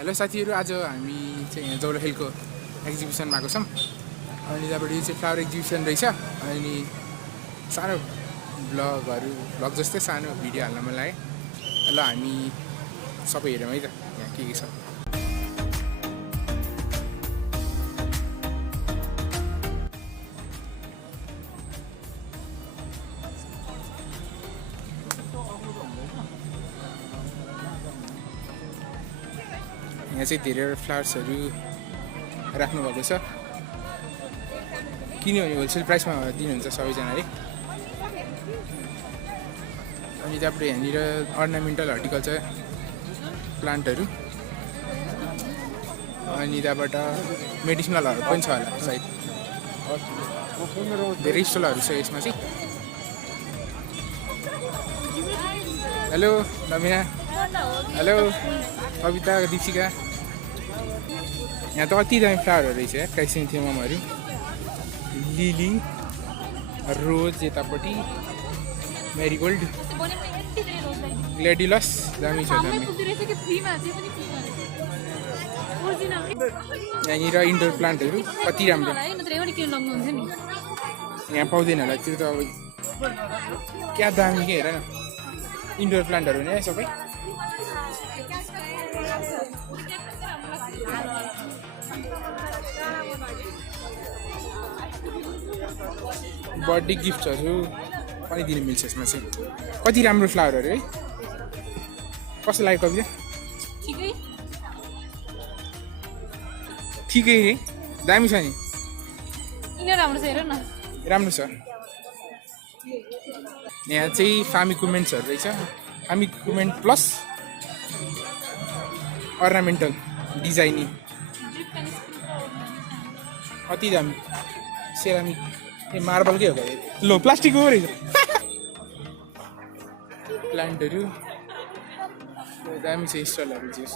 Hello साथीहरू, आज हामी चाहिँ यहाँ जौलाखेलको एक्जिबिसनमा आएको छौँ। अनि त्यहाँबाट यो चाहिँ फ्लावर एक्जिबिसन रहेछ। अनि सानो भ्लग जस्तै सानो भिडियो हाल्न मन लाग्यो। ल हामी सबै हेरौँ है त यहाँ के छ। यहाँ चाहिँ धेरै फ्लावर्सहरू राख्नुभएको छ, किनभने होलसेल प्राइसमा दिनुहुन्छ सबैजनाले। अनि त्यहाँबाट यहाँनिर अर्नामेन्टल हर्टिकल्चर प्लान्टहरू, अनि त्यहाँबाट मेडिसिनलहरू पनि छ होला सायद। धेरै स्टलहरू छ यसमा चाहिँ। हेलो नवीना, हेलो कविता, दीपिका। यहाँ त कति दामी फ्लावरहरू रहेछ है, क्राइसेन्थेममहरू, लिली, रोज यतापट्टि, मेरीगोल्ड, ग्लेडिलस, दामी छ दामी। यहाँनिर इन्डोर प्लान्टहरू कति राम्रो। यहाँ पाउँदैन होला त्यो त, अब क्या दामी के हेर न, इन्डोर प्लान्टहरू नै सबै। बर्थडे गिफ्टहरू पनि दिन मिल्छ यसमा चाहिँ। कति राम्रो फ्लावरहरू है, कस्तो लाग्यो कविता? ठिकै है, दामी छ नि, राम्रो छ। यहाँ चाहिँ फार्म इक्विपमेन्ट्सहरू रहेछ, farm equipment plus ornamental designing, कति दामी। सेरामिक, ए मार्बलकै हो क्या, लो प्लास्टिकको रहेछ। प्लान्टहरू दामी छ, स्टलहरू चाहिँ।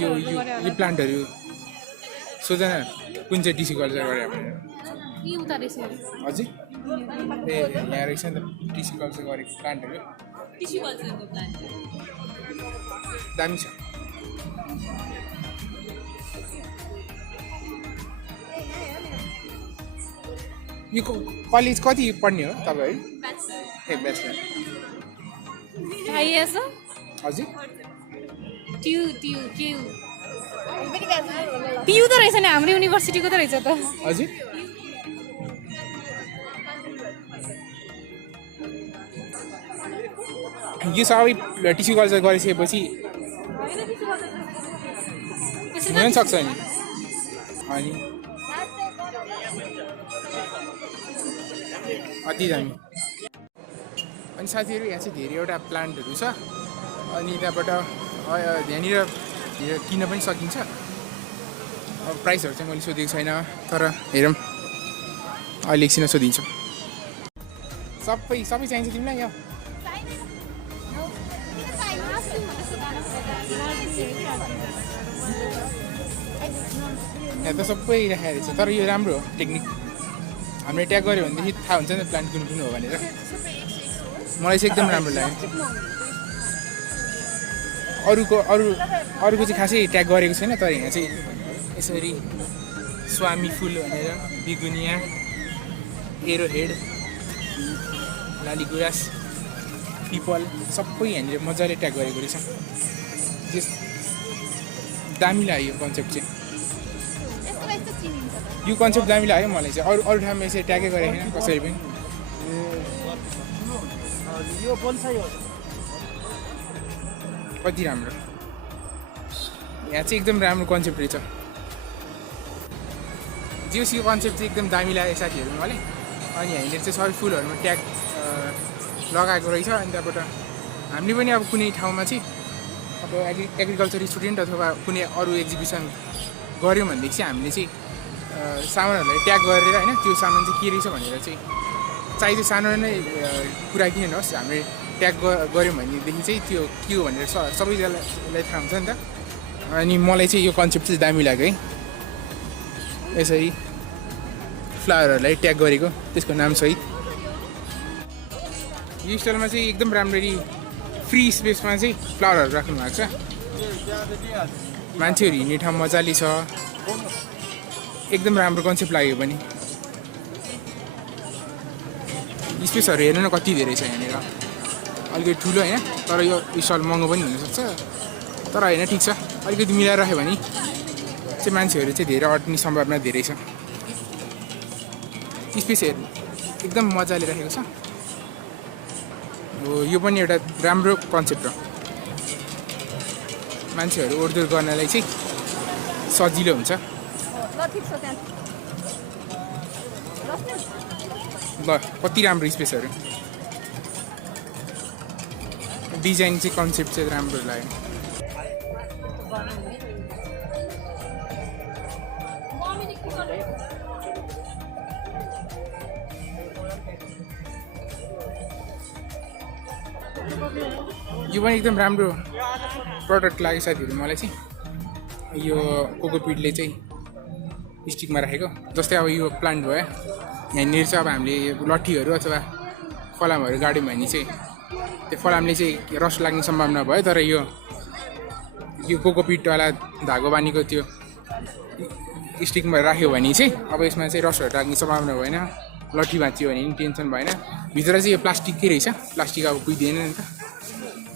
यो प्लान्टहरू सोझा कुन चाहिँ टिस्यु कल्चर गरे हजुर? ए यहाँ रहेछ नि त टिस्यु कल्चर गरेको प्लान्टहरू, दामी छ। यो कलेज कति पढ्ने हो तपाईँहरू? ए ब्याचलर हजुर? टियु त रहेछ नि, हाम्रो युनिभर्सिटीको त रहेछ त हजुर। यो सबै टिस्यु कल्चर गरिसकेपछि हुन पनि सक्छ नि। अनि अति दामी। अनि साथीहरू यहाँ चाहिँ धेरैवटा प्लान्टहरू छ। अनि त्यहाँबाट यहाँनिर किन्न पनि सकिन्छ। अब प्राइसहरू चाहिँ मैले सोधेको छैन, तर हेरौँ अहिले एकछिन सोधिन्छ। सबै चाहिन्छ तिमीलाई? यहाँ यहाँ त सबै राखेको रहेछ, तर यो राम्रो हो टेक्निक। हामीले ट्याग गऱ्यो भनेदेखि थाहा हुन्छ नि प्लान्ट कुन हो भनेर। मलाई चाहिँ एकदम राम्रो लाग्यो। अरूको चाहिँ खासै ट्याग गरेको छैन, तर यहाँ चाहिँ यसरी स्वामी फुल भनेर, बिगुनिया, एरोहेड, लालीगुराँस, पिपल सबै यहाँनिर मजाले ट्याग गरेको रहेछ। त्यस दामी लाग्यो यो कन्सेप्ट चाहिँ। यो कन्सेप्ट दामी लाग्यो मलाई चाहिँ। अरू ठाउँमा यसरी ट्यागै गरेको छैन कसैले पनि। कति राम्रो, यहाँ चाहिँ एकदम राम्रो कन्सेप्ट रहेछ। यो कन्सेप्ट चाहिँ एकदम दामी लाग्यो साथीहरू मलाई। अनि यहाँनिर चाहिँ सबै फुलहरूमा ट्याग लगाएको रहेछ। अनि त्यहाँबाट हामीले पनि अब कुनै ठाउँमा चाहिँ अब एग्रिकल्चर स्टुडेन्ट अथवा कुनै अरू एक्जिबिसन गऱ्यौँ भनेदेखि चाहिँ हामीले चाहिँ सामानहरूलाई ट्याग गरेर, होइन त्यो सामान चाहिँ के रहेछ भनेर चाहिँ चाहिँ सानो नै कुरा किन नहोस्, हामीले ट्याग गऱ्यौँ भनेदेखि चाहिँ त्यो के हो भनेर सबैजनालाई थाहा हुन्छ नि त। अनि मलाई चाहिँ यो कन्सेप्ट चाहिँ दामी लाग्यो है, यसरी फ्लावरहरूलाई ट्याग गरेको त्यसको नामसहित। यो स्टाइलमा चाहिँ एकदम राम्ररी फ्री स्पेसमा चाहिँ फ्लावरहरू राख्नु भएको छ। मान्छेहरू हिँड्ने ठाउँ मजाले छ, एकदम राम्रो कन्सेप्ट लाग्यो पनि। स्पेसहरू हेर्नु न कति धेरै छ यहाँनिर, अलिकति ठुलो होइन, तर यो स्टल महँगो पनि हुनसक्छ, तर होइन ठिक छ, अलिकति मिलाएर राख्यो भने चाहिँ मान्छेहरू चाहिँ धेरै अट्ने सम्भावना धेरै छ। स्पेसहरू एकदम मजाले राखेको छ। यो पनि एउटा राम्रो कन्सेप्ट हो, मान्छेहरू ओहोरदोहोर गर्नलाई चाहिँ सजिलो हुन्छ। ल कति राम्रो स्पेसहरू, डिजाइन चाहिँ कन्सेप्ट चाहिँ राम्रो लाग्यो। यो पनि एकदम राम्रो प्रडक्ट लाग्यो साथीहरू मलाई चाहिँ। यो कोकोपिटले चाहिँ स्टिकमा राखेको, जस्तै अब यो प्लान्ट भयो यहाँनिर चाहिँ अब हामीले लट्ठीहरू अथवा फलामहरू गाड्यौँ भने चाहिँ त्यो फलामले चाहिँ रस लाग्ने सम्भावना भयो, तर यो कोकोपिटवाला धागो बानीको त्यो स्टिकमा राख्यो भने चाहिँ अब यसमा चाहिँ रसहरू लाग्ने सम्भावना भएन, लट्ठी भाँच्यो भने पनि टेन्सन भएन। भित्र चाहिँ यो प्लास्टिककै रहेछ, प्लास्टिक अब कुहिँदैन नि त,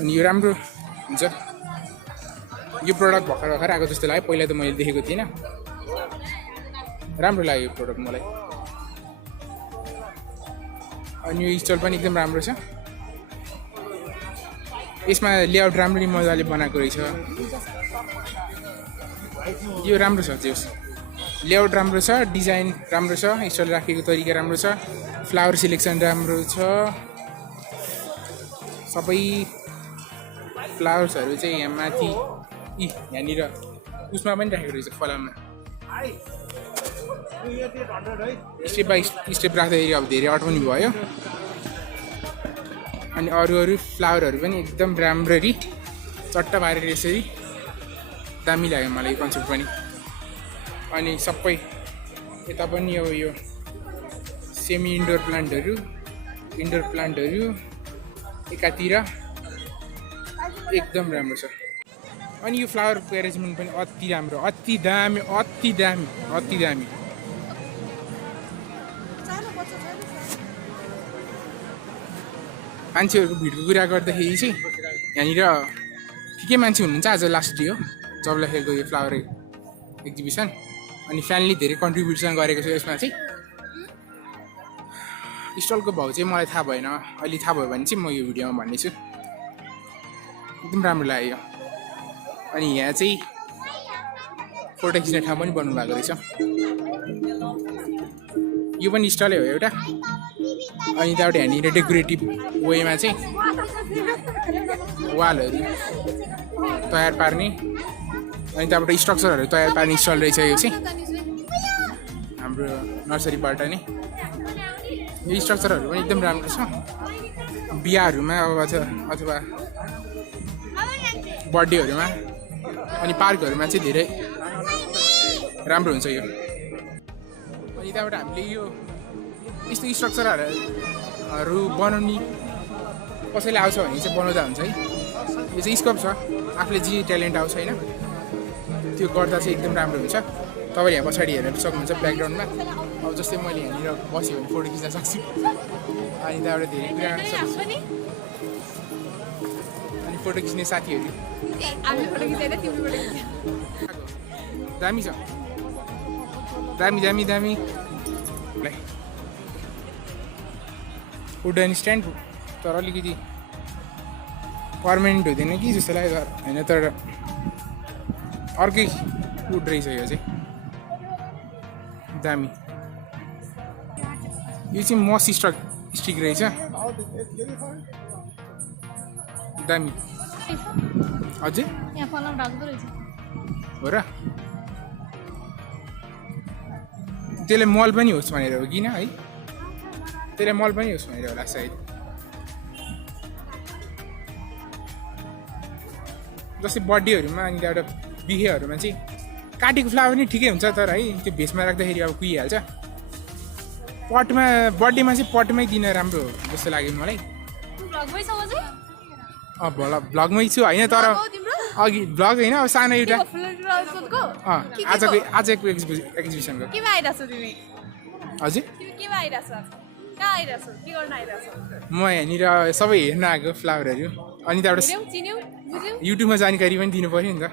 अनि यो राम्रो हुन्छ। यो प्रडक्ट भर्खर आएको जस्तो लाग्यो, पहिला त मैले देखेको थिइनँ, राम्रो लाग्यो यो प्रडक्ट मलाई। अनि यो स्टल पनि एकदम राम्रो छ, यसमा लेआउट राम्ररी मजाले बनाएको रहेछ। यो राम्रो छ, त्यो लेआउट राम्रो छ, डिजाइन राम्रो छ, स्टल राखेको तरिका राम्रो छ, फ्लावर सिलेक्सन राम्रो छ, सबै फ्लावर्सहरू चाहिँ यहाँ माथि यहाँनिर उसमा पनि राखेको रहेछ फलाममा। स्टेप बाई स्टेप राख्दाखेरि अब धेरै अटाउनु भयो। अनि अरू फ्लावरहरू पनि एकदम राम्ररी चट्टा पारेर यसरी दामी लाग्यो मलाई यो कन्सेप्ट पनि। अनि सबै यता पनि अब यो सेमी इन्डोर प्लान्टहरू एकातिर एकदम राम्रो छ। अनि यो फ्लावरको एरेन्जमेन्ट पनि अति राम्रो, अति दामी। मान्छेहरूको भिडको कुरा गर्दाखेरि चाहिँ यहाँनिर ठिकै मान्छे हुनुहुन्छ। आज लास्ट डे हो जब लेखेको यो फ्लावर एक्जिबिसन, अनि फ्यानले धेरै कन्ट्रिब्युसन गरेको छ यसमा चाहिँ। स्टलको भाउ चाहिँ मलाई थाहा भएन, अहिले थाहा भयो भने चाहिँ म यो भिडियोमा भन्नेछु। एकदम राम्रो लाग्यो। अनि यहाँ चाहिँ फोटो खिच्ने ठाउँ पनि बनाउनु भएको रहेछ। यो पनि स्टलै हो एउटा। अनि त्यहाँबाट यहाँनिर डेकोरेटिभ वेमा चाहिँ वालहरू तयार पार्ने, अनि त्यहाँबाट स्ट्रक्चरहरू तयार पार्ने स्टल रहेछ यो चाहिँ हाम्रो नर्सरीबाट नै। यो स्ट्रक्चरहरू पनि एकदम राम्रो छ। बिहाहरूमा अथवा बर्थडेहरूमा अनि पार्कहरूमा चाहिँ धेरै राम्रो हुन्छ यो। अनि त्यहाँबाट हामीले यो यस्तो स्ट्रक्चरहरू बनाउने कसैले आउँछ भने चाहिँ बनाउँदा हुन्छ है। यो चाहिँ स्कोप छ, आफूले जे ट्यालेन्ट आउँछ होइन त्यो गर्दा चाहिँ एकदम राम्रो हुन्छ। तपाईँले यहाँ पछाडि हेर्न सक्नुहुन्छ ब्याकग्राउन्डमा। अब जस्तै मैले यहाँनिर बस्यो भने फोटो खिच्न सक्छु, अनि त्यहाँबाट धेरै कुरा गर्न सक्छु। अनि फोटो खिच्ने साथीहरू दामी छ, दामी वुडन स्ट्यान्ड, तर अलिकति पर्मानेन्ट हुँदैन कि जस्तो लाग्यो होइन, तर अर्कै वुड रहेछ यो चाहिँ दामी। यो चाहिँ मस स्टिक रहेछ, दामी। हजुर हो र, त्यसले मल पनि होस् भनेर हो किन है, त्यसले मल पनि होस् भनेर होला सायद। जस्तै बर्थडेहरूमा अनि एउटा बिहेहरूमा चाहिँ काटेको फ्लावर पनि ठिकै हुन्छ, तर है त्यो भेसमा राख्दाखेरि अब कुहिहाल्छ। पटमा बर्थडेमा चाहिँ पटमै दिन राम्रो हो जस्तो लाग्यो मलाई। भ्लगमै छौ अझै भ्लगमै छु होइन तर अघि भ्लग होइन अब सानो एउटा आजको एक्जिबिसनको केमा आइरहेछौ तिमी हजुर तिमी केमा आइरहेछौ कहाँ आइरहेछौ के गर्न आइरहेछौ म यहाँनिर सबै हेर्न आएको फ्लावरहरू अनि त्यहाँबाट चिन्यौ चिन्यौ बुझ्यौ युट्युबमा जानकारी पनि दिनु पऱ्यो नि त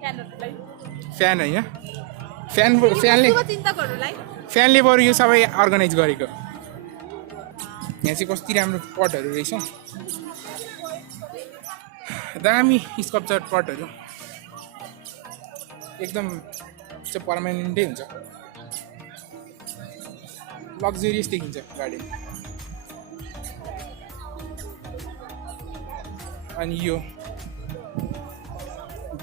फ्यानहरुलाई फ्यान होइन फ्यानले चिन्तकहरुलाई फ्यानले बरु यो सबै अर्गनाइज गरेको यहाँ चाहिँ कति राम्रो पटहरू रहेछ दामी स्कल्पचर पटहरू एकदम चाहिँ पर्मानेन्टै हुन्छ लग्जरियस देखिन्छ गार्डन अनि यो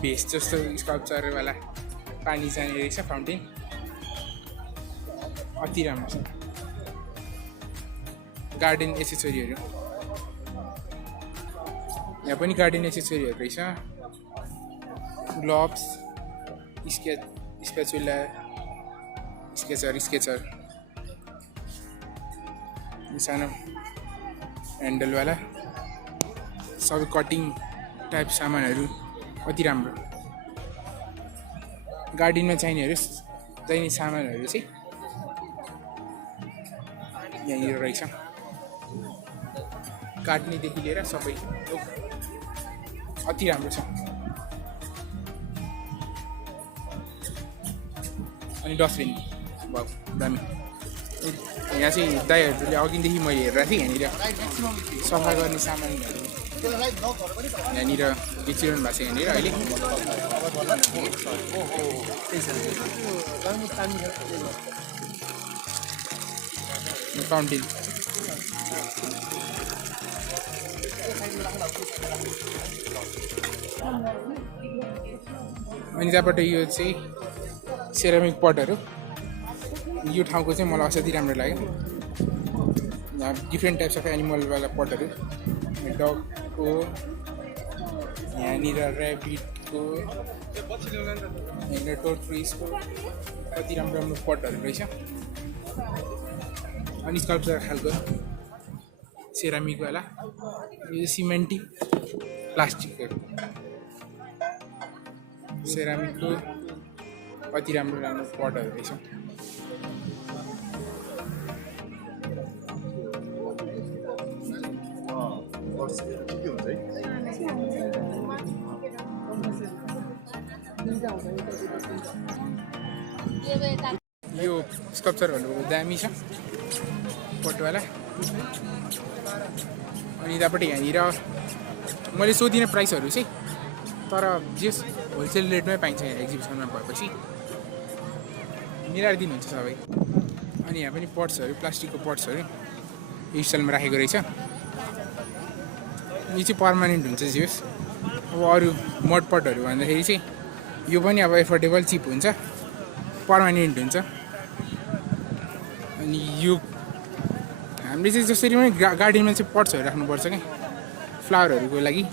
भेस जस्तो स्कल्पचरवाला पानी जाने रहेछ फाउन्टेन अति राम्रो छ गार्डन एसेसरीहरू यहाँ पनि गार्डन एसेसरीहरू रहेछ ग्लोभ्स स्पेचुला स्केचर सानो ह्यान्डलवाला सबै कटिङ टाइप सामानहरू अति राम्रो गार्डनमा चाहिने सामानहरू चाहिँ यहाँनिर रहेछ काट्नेदेखि लिएर सबै अति राम्रो छ अनि डस्टबिन भयो दामी यहाँ चाहिँ दाइहरूले अघिदेखि मैले हेरेको थिएँ यहाँनिर सफा गर्ने सामानहरू यहाँनिर बेचिरहनु भएको छ यहाँनिर अहिले फाउन्टेन अनि त्यहाँबाट यो चाहिँ सेरामिक पटहरू यो ठाउँको चाहिँ मलाई असाध्यै राम्रो लाग्यो यहाँ डिफ्रेन्ट टाइप्स अफ एनिमलवाला पटहरू डगको यहाँनिर ऱ्याबिटको यहाँनिर टोर्टोइसको कति राम्रो राम्रो पटहरू रहेछ अनि स्कल्पचर खालको सेरामिकवाला यो सिमेन्टिक प्लास्टिकहरू सेरामिकको कति राम्रो राम्रो पटहरू रहेछ यो स्कल्पचरहरू दामी छ पटवाला अनि त्यहाँबाट यहाँनिर मैले सोधिनँ प्राइसहरू चाहिँ तर जस होलसेल रेटमै पाइन्छ यहाँ एक्जिबिसनमा भएपछि मिलाएर दिनुहुन्छ सबै अनि यहाँ पनि पट्सहरू प्लास्टिकको पट्सहरू स्टाइलमा राखेको रहेछ यो चाहिँ पर्मानेन्ट हुन्छ जस अब अरू मड पटहरू भन्दाखेरि चाहिँ यो पनि अब एफोर्डेबल चिप हुन्छ पर्मानेन्ट हुन्छ अनि यो हामीले चाहिँ जसरी पनि गार्डनमा चाहिँ पट्सहरू राख्नुपर्छ क्या फ्लावरहरूको लागि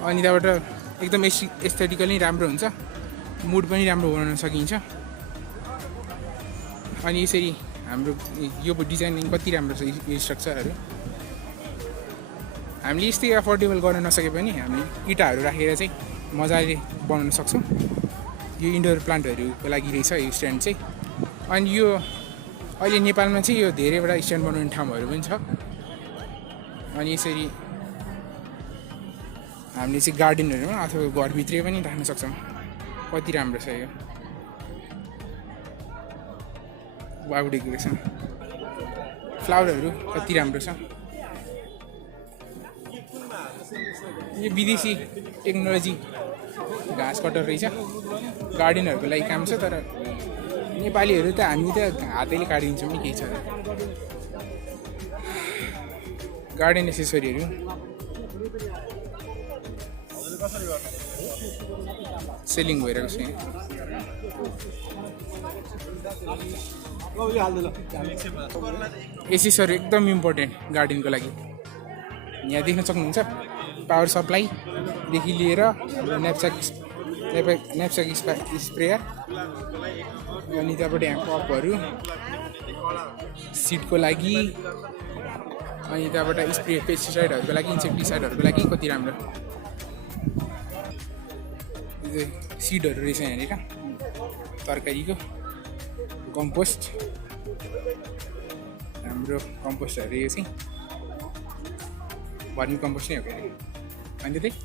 अनि त्यहाँबाट एकदम एस्थेटिकली राम्रो हुन्छ मुड पनि राम्रो बनाउन सकिन्छ अनि यसरी हाम्रो यो डिजाइनिङ कति राम्रो छ यो स्ट्रक्चरहरू हामीले यस्तै एफोर्डेबल गर्न नसके पनि हामीले इँटाहरू राखेर चाहिँ मजाले बनाउन सक्छौँ यो इन्डोर प्लान्टहरूको लागि रहेछ यो स्ट्यान्ड चाहिँ अनि यो अहिले नेपालमा चाहिँ यो धेरैवटा स्ट्यान्ड बनाउने ठाउँहरू पनि छ अनि यसरी हामीले चाहिँ गार्डनहरूमा अथवा घरभित्रै पनि राख्न सक्छौँ कति राम्रो छ यो वाउ डेकोरेसन फ्लावरहरू कति राम्रो छ यो विदेशी टेक्नोलोजी घाँस कटर रहेछ गार्डनहरूको लागि काम छ तर नेपालीहरू त हामी त हातैले काटिदिन्छौँ नि केही छ गार्डन एसेसरीहरू सेलिङ भइरहेको छ एसिसहरू एकदम इम्पोर्टेन्ट गार्डनको लागि यहाँ देख्न सक्नुहुन्छ पावर सप्लाईदेखि लिएर न्यापस्याक स्प्रेयर अनि त्यहाँबाट यहाँ कपहरू सिटको लागि अनि त्यहाँबाट स्प्रे पेस्टिसाइडहरूको लागि इन्सेक्टिसाइडहरूको लागि कति राम्रो यो सिडहरू रहेछ यहाँनिर तरकारीको कम्पोस्ट हाम्रो कम्पोस्टहरू यो चाहिँ भर्मी कम्पोस्ट नै हो क्या अनि त्यही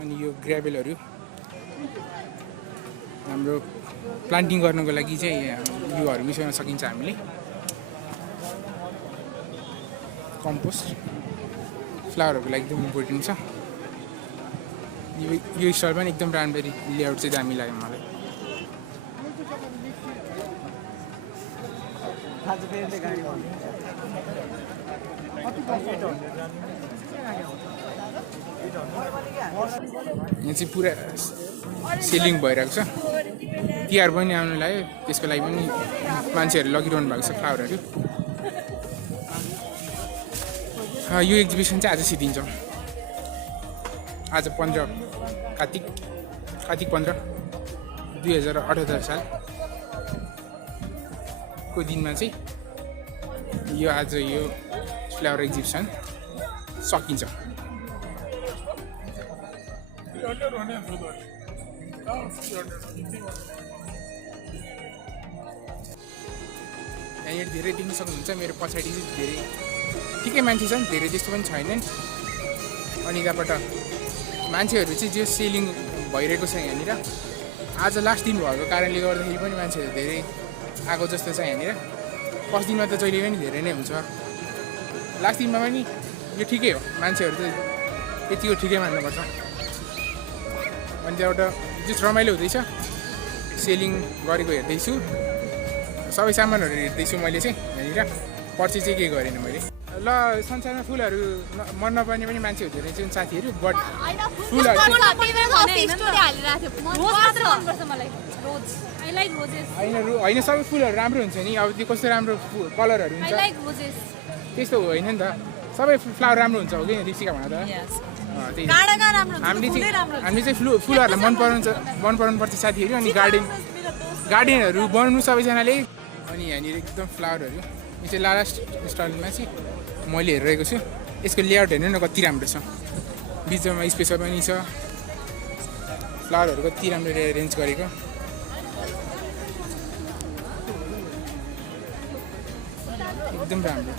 अनि यो ग्राभेलहरू हाम्रो प्लान्टिङ गर्नको लागि चाहिँ योहरू मिसाउन सकिन्छ हामीले कम्पोस्ट फ्लावरहरूको लागि एकदम इम्पोर्टेन्ट छ यो स्टल पनि एकदम राम्ररी लेआउट चाहिँ दामी लाग्यो मलाई यहाँ चाहिँ पुरा सेलिङ भइरहेको छ तिहार पनि आउनु लाग्यो त्यसको लागि पनि मान्छेहरू लगिरहनु भएको छ फ्लावरहरू यो एक्जिबिसन चाहिँ आज सिद्धिन्छौँ आज 15 कार्तिक 15 2078 सालको दिनमा चाहिँ यो आज यो फ्लावर एक्जिबिसन सकिन्छ यहाँनिर धेरै देख्न सक्नुहुन्छ मेरो पछाडि चाहिँ धेरै ठिकै मान्छे छन् धेरै त्यस्तो पनि छैनन् अनि त्यहाँबाट मान्छेहरू चाहिँ जो सेलिङ भइरहेको छ यहाँनिर आज लास्ट दिन भएको कारणले गर्दाखेरि पनि मान्छेहरू धेरै आएको जस्तो छ यहाँनिर फर्स्ट दिनमा त जहिले पनि धेरै नै हुन्छ लास्ट दिनमा पनि यो ठिकै हो मान्छेहरू चाहिँ यतिको ठिकै मान्नुपर्छ अनि त्यहाँबाट जस रमाइलो हुँदैछ सेलिङ गरेको हेर्दैछु सबै सामानहरू हेर्दैछु मैले चाहिँ यहाँनिर पर्चेज चाहिँ के गरेन मैले ल संसारमा फुलहरू मन नपर्ने पनि मान्छे हुँदो रहेछ साथीहरू बट फुलहरू होइन सबै फुलहरू राम्रो हुन्छ नि अब त्यो कस्तो राम्रो कलरहरू हुन्छ त्यस्तो होइन नि त सबै फ्लावर राम्रो हुन्छ हो कि दिप्सिका भन त त्यही हामीले चाहिँ फुलहरूलाई मन पराउनुपर्छ साथीहरू अनि गार्डनहरू बनाउनु सबैजनाले अनि यहाँनिर एकदम फ्लावरहरू यो चाहिँ लास्ट स्टलमा चाहिँ मैले हेरिरहेको छु यसको लेआउट हेर्नु न कति राम्रो छ बिचमा स्पेस पनि छ फ्लावरहरू कति राम्रो एरेन्ज गरेको एकदम राम्रो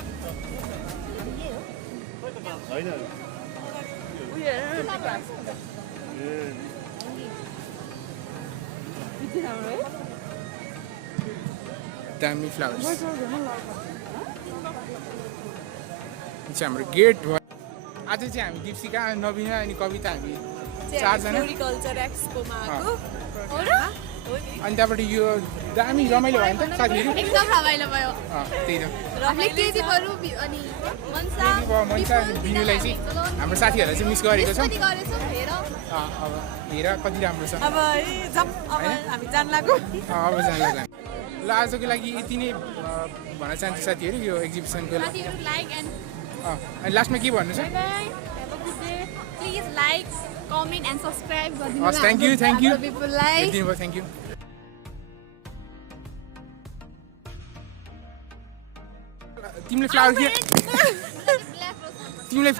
दामी फ्लावर्स हाम्रो गेट भयो आज चाहिँ हामी दिप्सिका नवीना अनि कविता हामी चारजना अनि त्यहाँबाट यो दामी रमाइलो भयो नि त साथीहरू एकदम रमाइलो भयो त्यही त मनसा बिनुलाई चाहिँ हाम्रो साथीहरूलाई चाहिँ मिस गरेको छ अब हेर कति राम्रो छ अब हामी जान लाग्यो अब जान लाग्ला ल आजको लागि यति नै भन्न चाहन्छु साथीहरू यो एक्जिबिसनको लागि अनि लास्टमा के भन्नु छ please like comment and subscribe गरिदिनु हस् थ्याङ्क यू दिनुभयो थ्याङ्क यू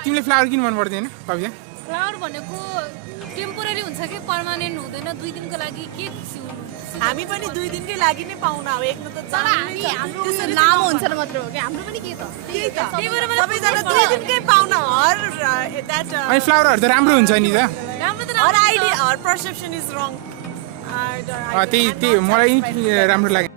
तिमीले फ्लावर किन मन पर्दैन कविता फ्लावर भनेको टेम्पोररी हुन्छ कि पर्मानेन्ट हुँदैन 2 दिनको लागि के हामी पनि 2 दिनकै लागि नै पाउन अब एकमा त त्यसरी लामो हुन्छ र मात्र हो कि हाम्रो पनि के त सबैजना 2 दिनकै पाउन हर द्याट अनि फ्लावरहरू त राम्रो हुन्छ नि त राम्रो त हर आइडिया हर पर्सेप्सन इज रङ त्यही मलाई राम्रो लाग्यो